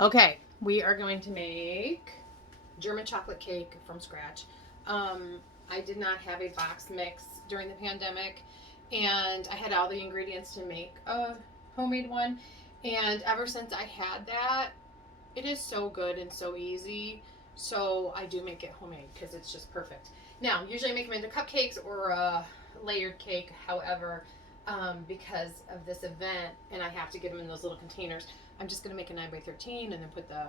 Okay, we are going to make German chocolate cake from scratch. I did not have a box mix during the pandemic, and I had all the ingredients to make a homemade one. And ever since I had that, it is so good and so easy. So I do make it homemade because it's just perfect. Now, usually I make them into cupcakes or a layered cake. However, because of this event and I have to get them in those little containers, I'm just going to make a 9 by 13 and then put the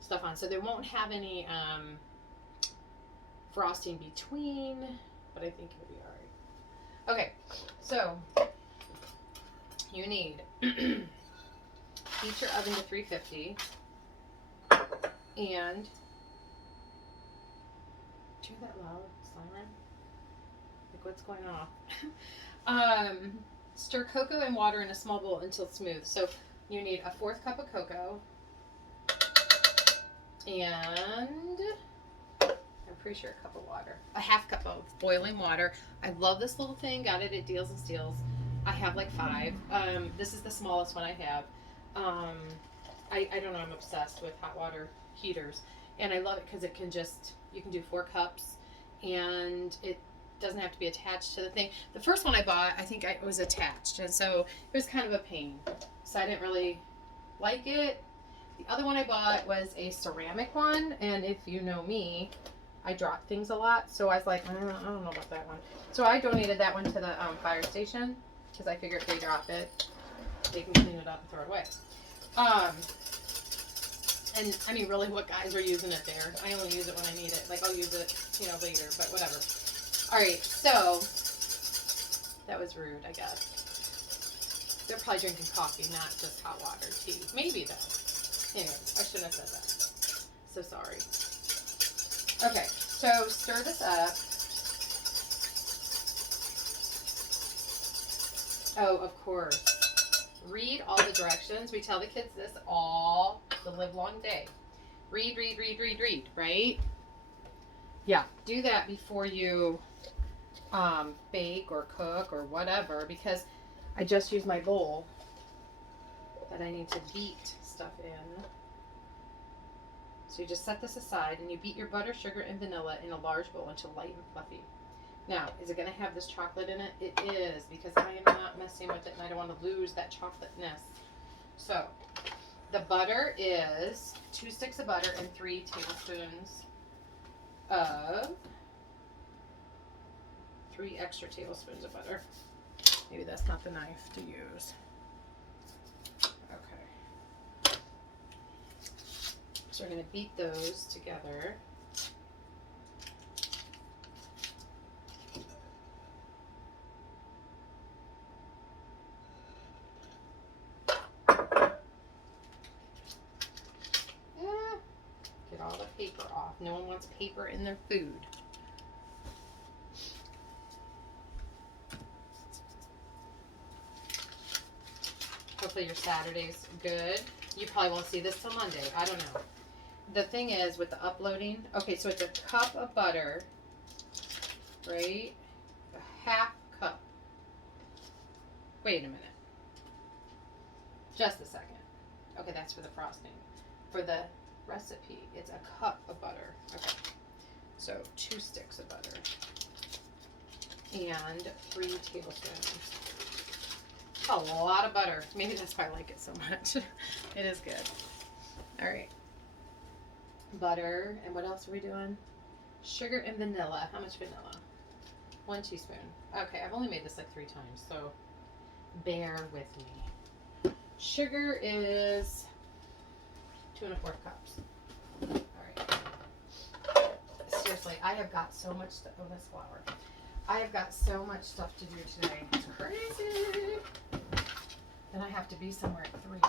stuff on. So they won't have any frosting between, but I think it'll be all right. Okay, so you need heat your oven to 350 and do you hear that loud siren? Like what's going on? Stir cocoa and water in a small bowl until smooth. So you need a 1/4 cup of cocoa and I'm pretty sure a cup of water. A 1/2 cup of boiling water. I love this little thing. Got it at Deals and Steals. I have like 5. This is the smallest one I have. I don't know. I'm obsessed with hot water heaters, and I love it because it can just you can do 4 cups, and it doesn't have to be attached to the thing. The first one I bought, I think it was attached, and so it was kind of a pain. So I didn't really like it. The other one I bought was a ceramic one, and if you know me, I drop things a lot, so I was like, I don't know about that one. So I donated that one to the fire station because I figured if they drop it, they can clean it up and throw it away. And I mean, really, what guys are using it there? I only use it when I need it. Like I'll use it, later, but whatever. All right, so that was rude, I guess. They're probably drinking coffee, not just hot water, tea. Maybe though. Anyway, I shouldn't have said that. So sorry. Okay, so stir this up. Oh, of course. Read all the directions. We tell the kids this all the live long day. Read, right? Yeah, do that before you bake or cook or whatever, because I just used my bowl that I need to beat stuff in. So you just set this aside and you beat your butter, sugar, and vanilla in a large bowl until light and fluffy. Now, is it going to have this chocolate in it? It is, because I am not messing with it and I don't want to lose that chocolateness. So, the butter is 2 sticks of butter and 3 tablespoons of 3 extra tablespoons of butter. Maybe that's not the knife to use. Okay. So we're going to beat those together. Get all the paper off. No one wants paper in their food. Hopefully your Saturday's good. You probably won't see this till Monday. I don't know. The thing is with the uploading, okay, so it's a cup of butter, right? A 1/2 cup. Wait a minute. Just a second. Okay, that's for the frosting. For the recipe, it's a cup of butter. Okay. So 2 sticks of butter and 3 tablespoons. A lot of butter. Maybe that's why I like it so much. It is good. All right. Butter. And what else are we doing? Sugar and vanilla. How much vanilla? 1 teaspoon. Okay, I've only made this like 3 times, so bear with me. Sugar is 2 1/4 cups. All right. Seriously, I have got so much stuff. Oh, that's flour. I have got so much stuff to do today. It's crazy. And I have to be somewhere at 3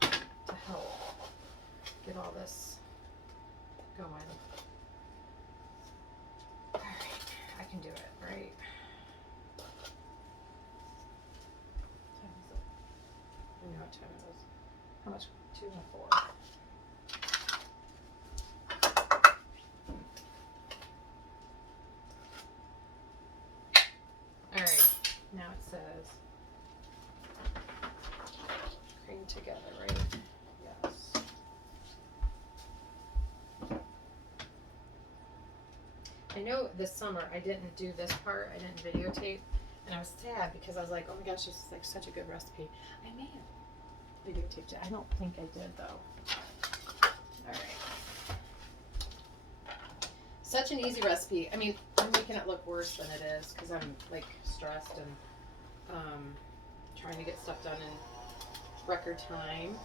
to help get all this going. All right, I can do it, right? What time is it? I know what time it is. How much? 2 1/4. Now it says cream together, right? Yes. know this summer I didn't do this part. I didn't videotape, and I was sad because I was like, oh my gosh, this is like such a good recipe. I may have videotaped it. I don't think I did though. All right. Such an easy recipe. I mean, I'm making it look worse than it is because I'm like stressed and trying to get stuff done in record time.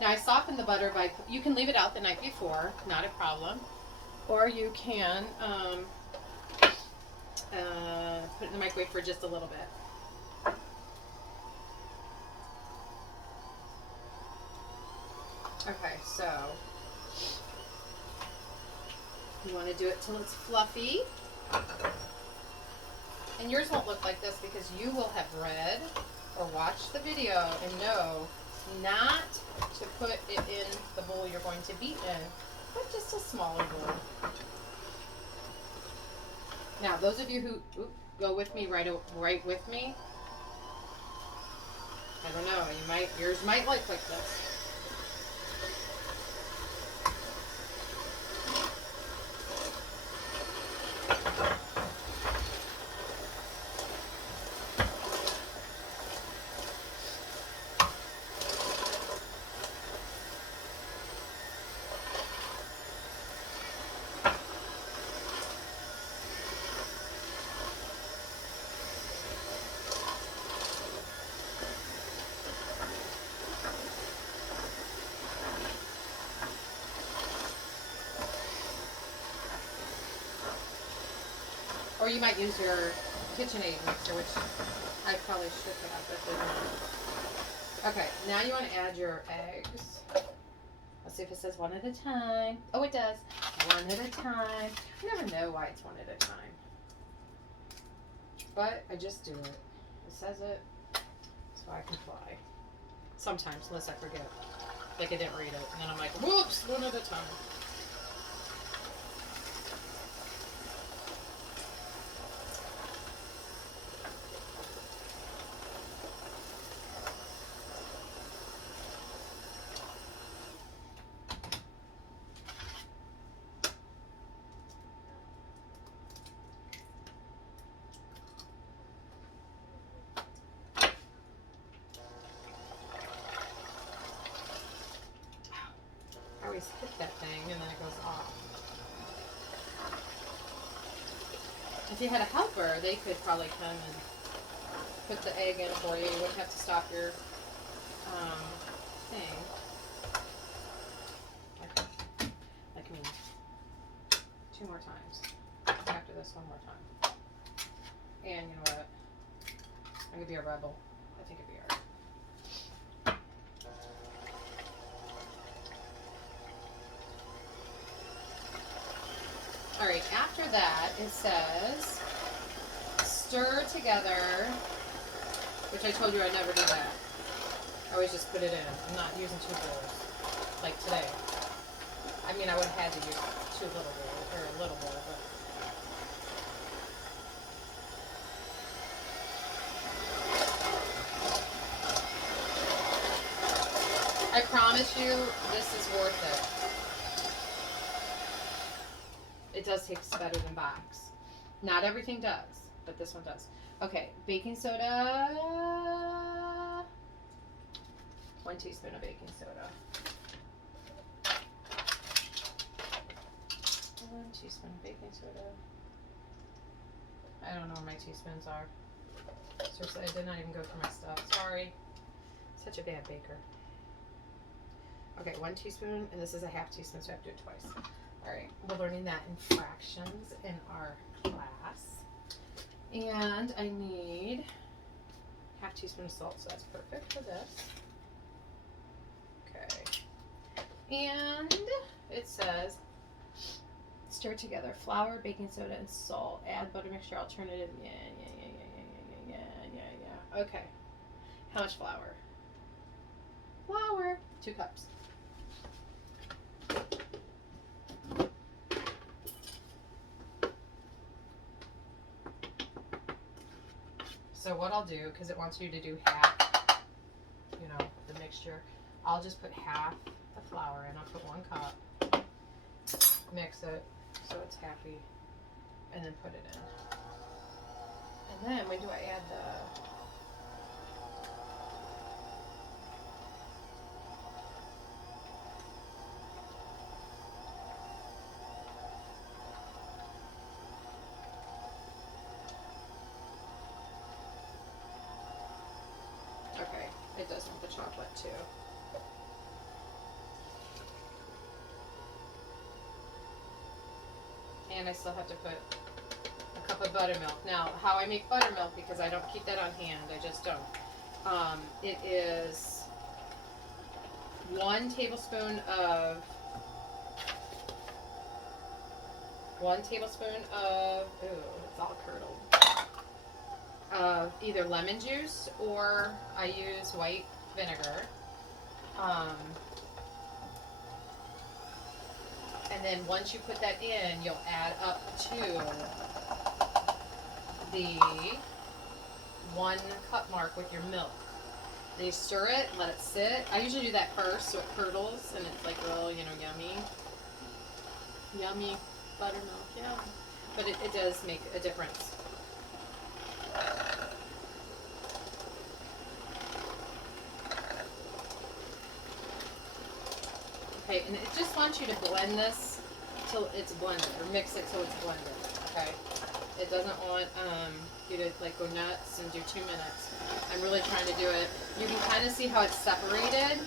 Now I soften the butter by, you can leave it out the night before, not a problem. Or you can put it in the microwave for just a little bit. Okay, so you want to do it till it's fluffy. And yours won't look like this because you will have read or watched the video and know not to put it in the bowl you're going to beat in, but just a smaller bowl. Now, those of you who go with me right with me, I don't know, yours might look like this. Or you might use your KitchenAid mixer, which I probably should have, but didn't. Okay, now you want to add your eggs. Let's see if it says one at a time. Oh, it does. One at a time. I never know why it's one at a time. But I just do it. It says it, so I can fly. Sometimes, unless I forget. Like I didn't read it. And then I'm like, whoops, one at a time. I always hit that thing and then it goes off. If you had a helper, they could probably come and put the egg in for you. You wouldn't have to stop your thing. Like me. 2 more times. After this, 1 more time. And you know what? I'm gonna be a rebel. I think it'd be alright. Alright, after that, it says stir together, which I told you I'd never do that. I always just put it in. I'm not using 2 bowls, like today. I mean, I would have had to use 2 little bowls, or a little bowl, but. I promise you, this is worth it. It does taste better than box. Not everything does, but this one does. Okay, baking soda. 1 teaspoon of baking soda. 1 teaspoon of baking soda. I don't know where my teaspoons are. Seriously, I did not even go through my stuff. Sorry. Such a bad baker. Okay, 1 teaspoon, and this is a ½ teaspoon, so I have to do it twice. Alright, we're learning that in fractions in our class. And I need ½ teaspoon of salt, so that's perfect for this. Okay. And it says, stir together flour, baking soda, and salt. Add butter mixture alternative. Yeah. Okay. How much flour? Flour. 2 cups. So what I'll do, because it wants you to do half, you know, the mixture, I'll just put half the flour in. I'll put 1 cup, mix it so it's happy. and then put it in. And then when do I add the... Okay, it does want the chocolate too. And I still have to put a cup of buttermilk. Now, how I make buttermilk, because I don't keep that on hand, I just don't. It is 1 tablespoon of ooh, it's all curdled, of either lemon juice or I use white vinegar. And then once you put that in, you'll add up to the 1 cup mark with your milk. Then you stir it, let it sit. I usually do that first so it curdles and it's like real, you know, yummy buttermilk, yeah. But it does make a difference. Okay, and it just wants you to blend this till it's blended, or mix it till it's blended, okay? It doesn't want you to like go nuts and do 2 minutes. I'm really trying to do it. You can kind of see how it's separated.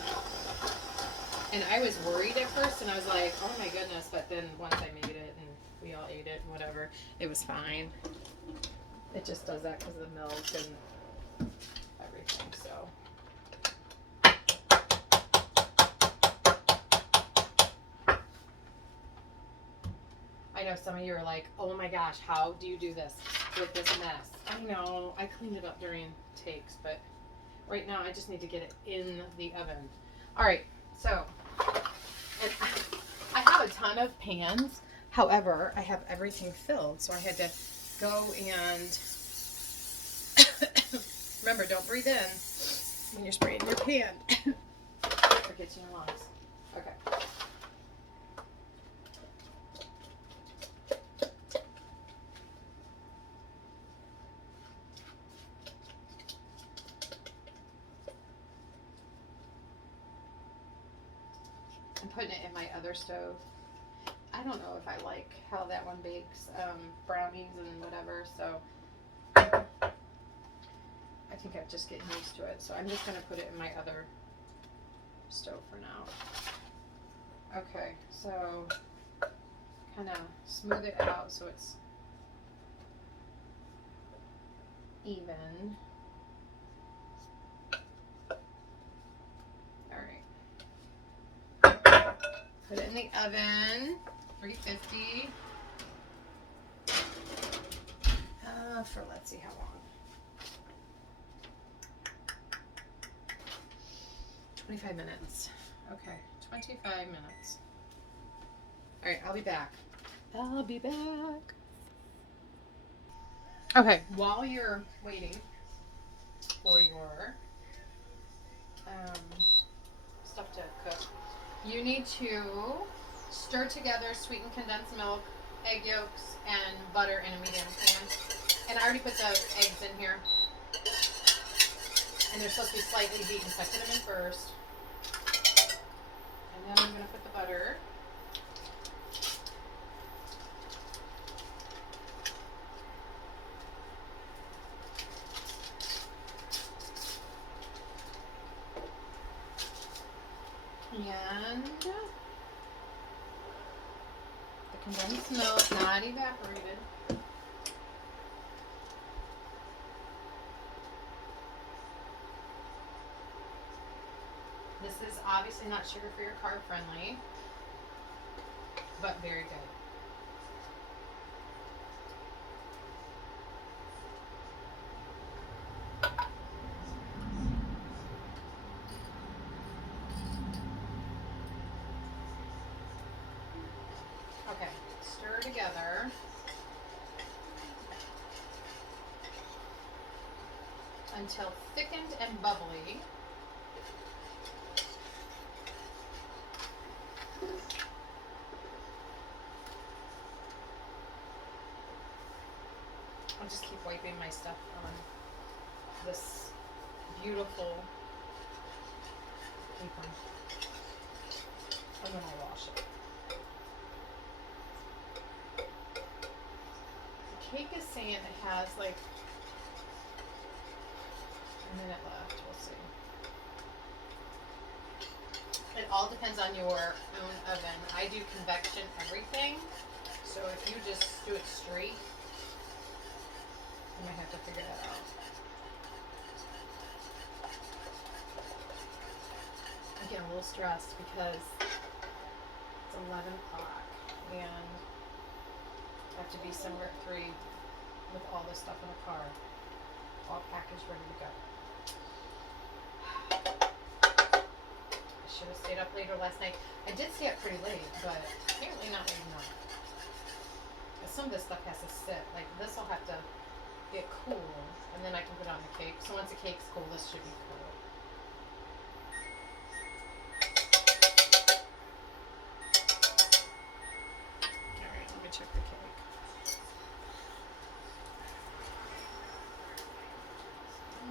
And I was worried at first, and I was like, oh my goodness, but then once I made it, and we all ate it, and whatever, it was fine. It just does that because of the milk and everything, so. I know some of you are like, oh my gosh, how do you do this with this mess? I know, I cleaned it up during takes, but right now I just need to get it in the oven. All right, so, and I have a ton of pans. However, I have everything filled, so I had to go and, remember, don't breathe in when you're spraying your pan. Or gets in your lungs. Okay. I'm putting it in my other stove. I don't know if I like how that one bakes brownies and whatever, so I think I'm just getting used to it. So I'm just going to put it in my other stove for now. Okay, so kind of smooth it out so it's even. Put it in the oven, 350, for let's see how long. 25 minutes. Okay, 25 minutes. All right, I'll be back. I'll be back. Okay, while you're waiting for your stuff to cook, you need to stir together sweetened condensed milk, egg yolks, and butter in a medium pan. And I already put the eggs in here. And they're supposed to be slightly beaten, so I put them in first. And then I'm going to put the butter. And the condensed milk, not evaporated. This is obviously not sugar-free or carb-friendly, but very good. Okay, stir together. Until thickened and bubbly. I'll just keep wiping my stuff on this beautiful apron. And then I'll wash it. The cake is saying it has like a minute left. We'll see. It all depends on your own oven. I do convection everything. So if you just do it straight, you might have to figure that out. I get a little stressed because it's 11 o'clock and I have to be somewhere at 3 with all this stuff in the car, all packaged, ready to go. I should have stayed up later last night. I did stay up pretty late, but apparently not late enough. Some of this stuff has to sit. Like this will have to get cool, and then I can put it on the cake. So once the cake's cool, this should be cool. All right, let me check the cake.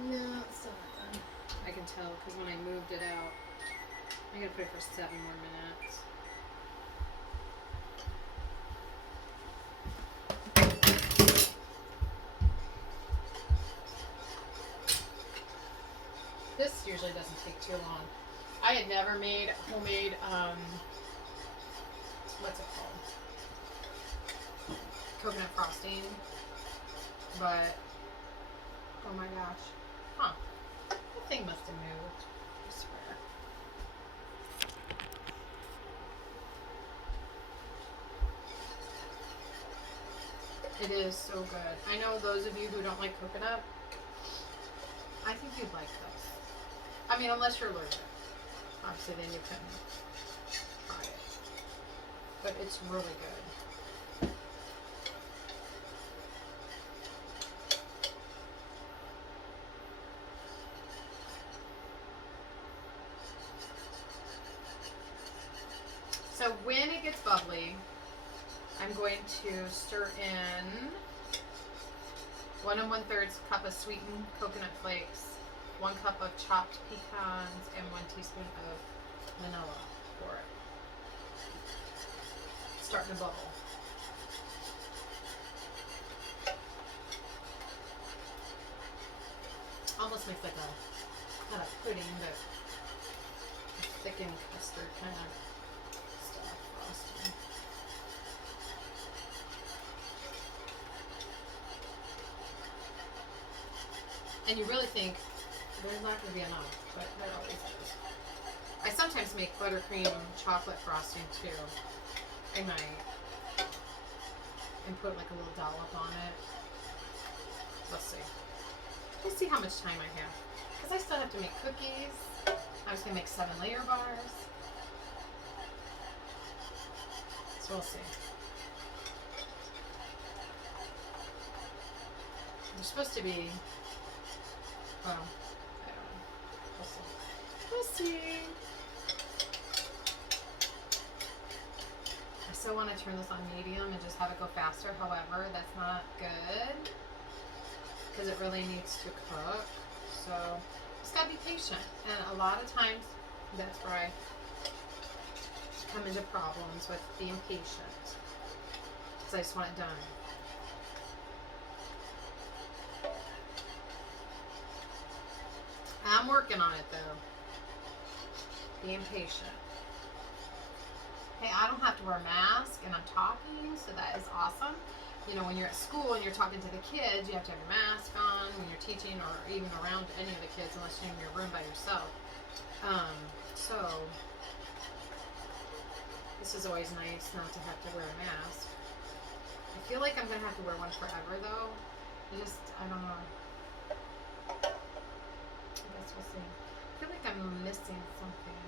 No, it's still not done. I can tell because when I moved it out, I gotta put it for 7 more minutes. This usually doesn't take too long. I had never made homemade, what's it called? Coconut frosting. But, oh my gosh. Huh. That thing must have moved. I swear. It is so good. I know those of you who don't like coconut, I think you'd like this. I mean, unless you're allergic. Obviously, then you can try it. But it's really good. So when it gets bubbly, I'm going to stir in 1 1/3 cup of sweetened coconut flakes, 1 cup of chopped pecans, and 1 teaspoon of vanilla for it. It's starting to bubble. Almost makes like a kind of pudding, but thickened custard kind of stuff. Frosting. And you really think there's not going to be enough, but there always is. I sometimes make buttercream chocolate frosting too. I might. And put like a little dollop on it. Let's see. Let's see how much time I have. Because I still have to make cookies. I was going to make 7-layer bars. So we'll see. They're supposed to be, well, I don't know. We'll see. We'll see. I still want to turn this on medium and just have it go faster. However, that's not good because it really needs to cook. So just gotta be patient. And a lot of times that's where I come into problems with being patient because I just want it done. I'm working on it though. Being patient. Hey, I don't have to wear a mask and I'm talking, so that is awesome. You know, when you're at school and you're talking to the kids, you have to have your mask on when you're teaching or even around any of the kids unless you're in your room by yourself. So this is always nice not to have to wear a mask. I feel like I'm going to have to wear one forever though. I don't know. I guess we'll see. I feel like I'm missing something.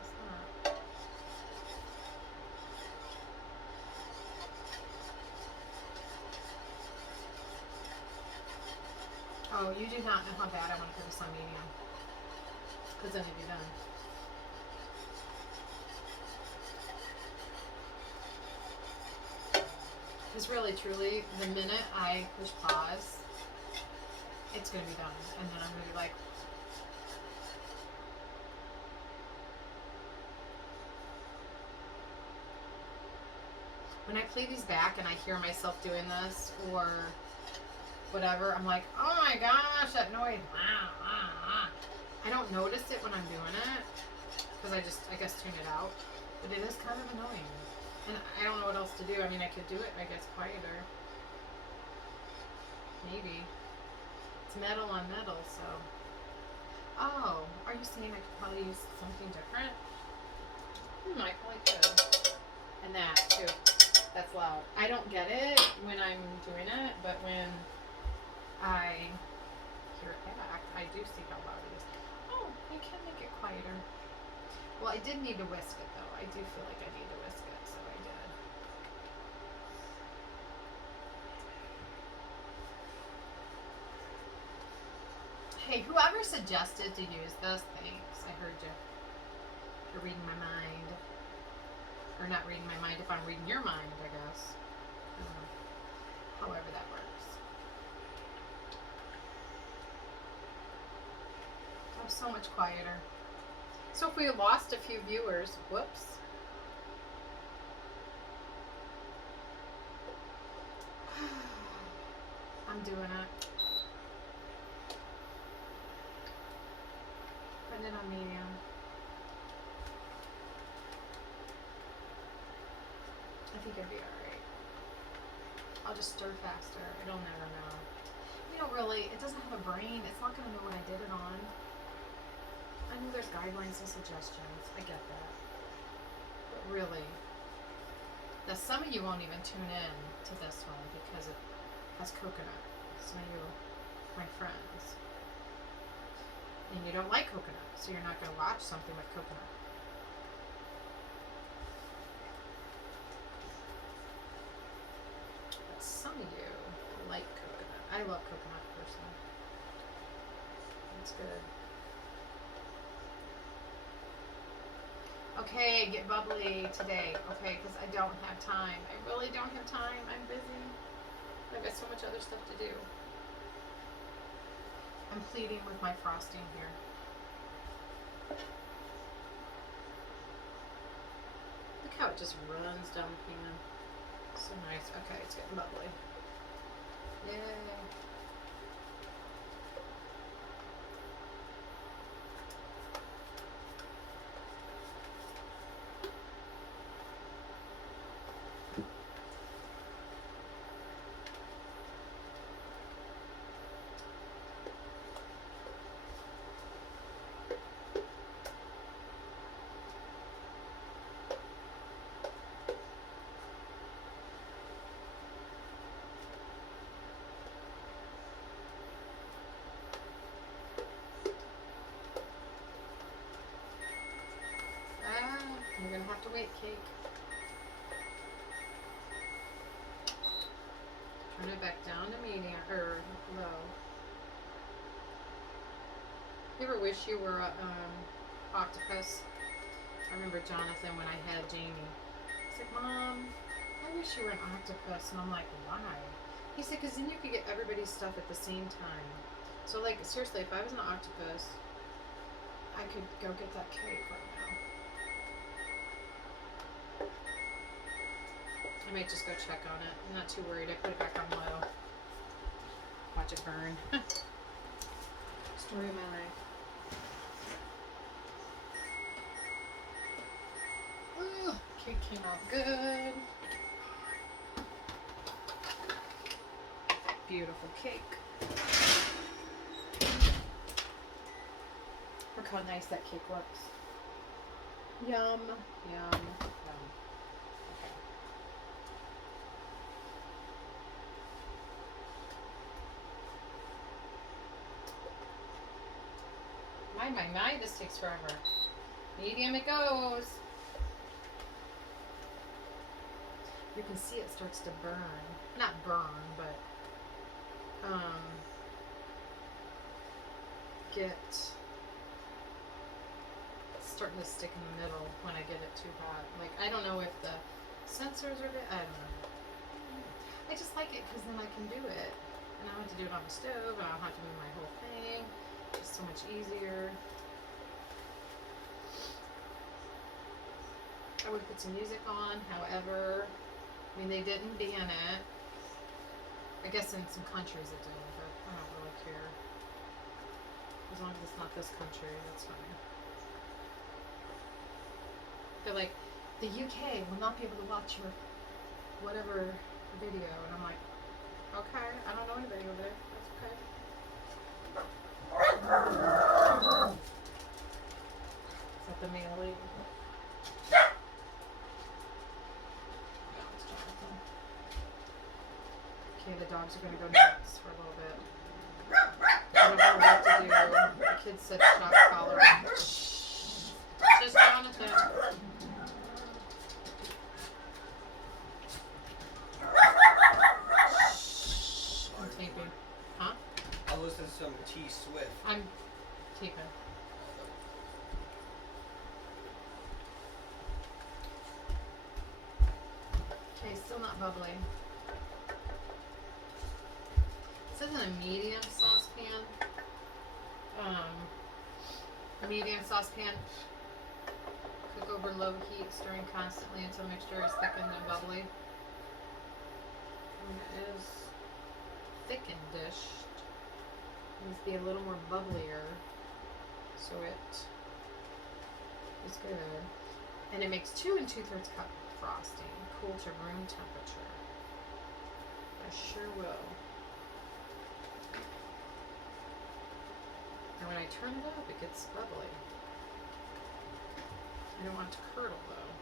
It's not. Oh, you do not know how bad I want to put this on medium. Because then it'd be done. Because really, truly, the minute I push pause, it's going to be done. And then I'm going to be like, when I play these back and I hear myself doing this or whatever, I'm like, oh my gosh, that noise. I don't notice it when I'm doing it because I guess, tune it out. But it is kind of annoying. And I don't know what else to do. I mean, I could do it, I guess, quieter. Maybe. It's metal on metal, so. Oh, are you saying I could probably use something different? I probably could. And that, too. That's loud. I don't get it when I'm doing it, but when I hear it back, I do see how loud it is. Oh, I can make it quieter. Well, I did need to whisk it, though. I do feel like I need to whisk it, so I did. Hey, whoever suggested to use this, thanks. I heard you. You're reading my mind. Or not reading my mind if I'm reading your mind, I guess. However that works. Oh, so much quieter. So if we lost a few viewers, whoops. I'm doing it. Putting it on medium. I think it'll be alright. I'll just stir faster. It'll never know. You know, really, it doesn't have a brain. It's not going to know what I did it on. I know there's guidelines and suggestions. I get that. But really, some of you won't even tune in to this one because it has coconut. Some of you, my friends. And you don't like coconut, so you're not going to watch something with coconut. But some of you like coconut. I love coconut personally. It's good. Okay, get bubbly today. Okay, because I don't have time. I really don't have time. I'm busy. I've got so much other stuff to do. I'm pleading with my frosting here. Look how it just runs down the pan. So nice. Okay, it's getting bubbly. Yay. You're gonna have to wait, cake. Turn it back down to medium or low. You ever wish you were a octopus? I remember Jonathan when I had Jamie. He's like, Mom, I wish you were an octopus. And I'm like, why? He said, because then you could get everybody's stuff at the same time. So, like, seriously, if I was an octopus, I could go get that cake right now. I might just go check on it. I'm not too worried. I put it back on low. Watch it burn. Story of my life. Ooh, cake came out good. Beautiful cake. Look how nice that cake looks. Yum, yum, yum. My, this takes forever. Medium it goes. You can see it starts to burn. Not burn, but it's starting to stick in the middle when I get it too hot. Like, I don't know if the sensors are good. I don't know. I just like it because then I can do it. And I don't have to do it on the stove. I don't have to move my whole thing. It's so much easier. I would put some music on, however, I mean, they didn't ban it. I guess in some countries it did, but I don't really care. As long as it's not this country, that's fine. They're like, the UK will not be able to watch your whatever video, and I'm like, okay, I don't know anybody over there. That's okay. Is that the male lady? Okay, the dogs are gonna go nuts for a little bit. I don't know what to do. The kids said shock collar. Shh. Just Jonathan. I'm taping. Huh? I'll listen to some T Swift. I'm taping. Okay, still not bubbly. It says in a medium saucepan. Medium saucepan. Cook over low heat, stirring constantly until mixture is thickened and bubbly. And it is thickened-ish. It needs to be a little more bubblier, so it is good. And it makes 2 2/3 cup frosting, cool to room temperature. I sure will. And when I turn it up, it gets bubbly. I don't want it to curdle though.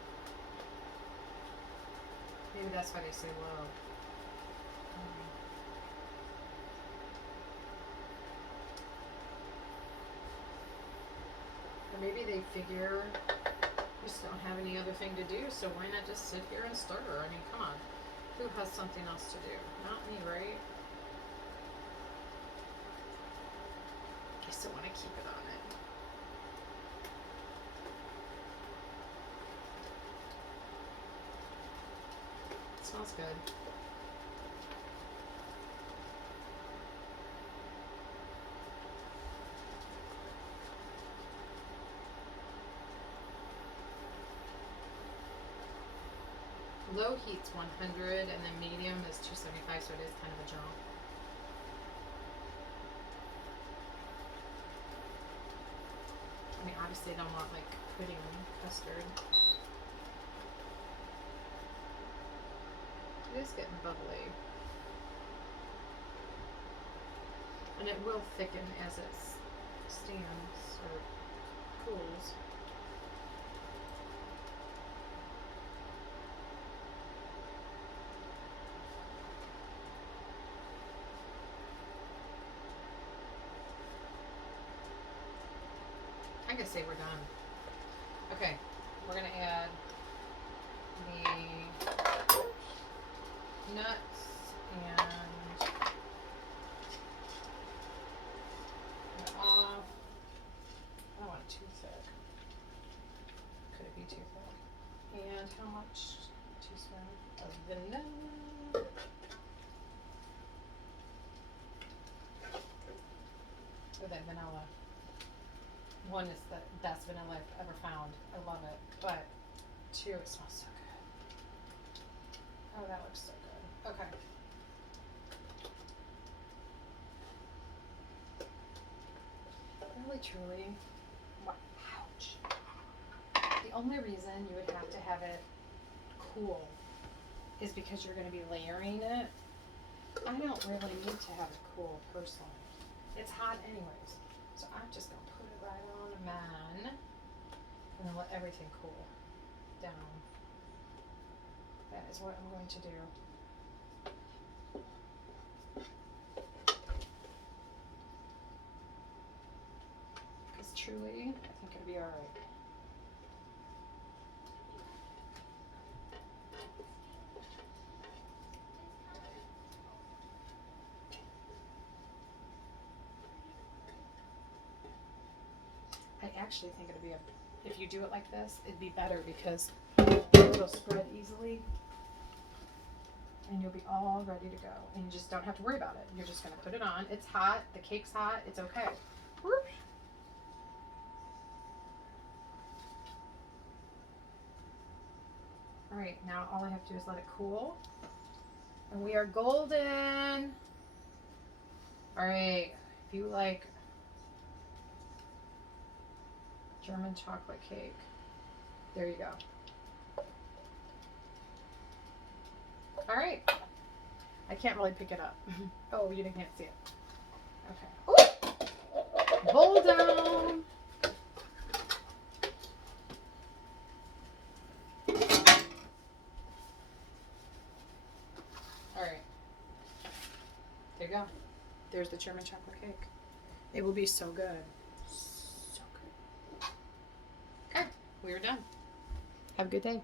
Maybe that's why they say low. Or maybe they figure we just don't have any other thing to do, so why not just sit here and stir? I mean, come on. Who has something else to do? Not me, right? I still want to keep it on it. It smells good. Low heat's 100 and then medium is 275, so it is kind of a jump. I mean, obviously I don't want like pudding custard. It is getting bubbly. And it will thicken as it stands or cools. I'm gonna say we're done. Okay, we're gonna add the nuts and off. I don't want it too thick. Could it be too thick? And how much teaspoon of vanilla? Oh, that vanilla. One is the best vanilla I've ever found. I love it. But 2, it smells so good. Oh, that looks so good. Okay. Really, truly. Ouch. The only reason you would have to have it cool is because you're going to be layering it. I don't really need to have it cool personally. It's hot anyways. So I'm just going to put it right on a man and then let everything cool down. That is what I'm going to do. Because truly, I think it'll be alright. I actually think it'll be if you do it like this, it'd be better because it'll spread easily and you'll be all ready to go. And you just don't have to worry about it. You're just gonna put it on. It's hot. The cake's hot. It's okay. Whoop. All right, now all I have to do is let it cool. And we are golden. All right, if you like German chocolate cake, there you go. All right. I can't really pick it up. Oh, you can't see it. Okay. Ooh. Bowl down. All right. There you go. There's the German chocolate cake. It will be so good. So good. Okay. We are done. Have a good day.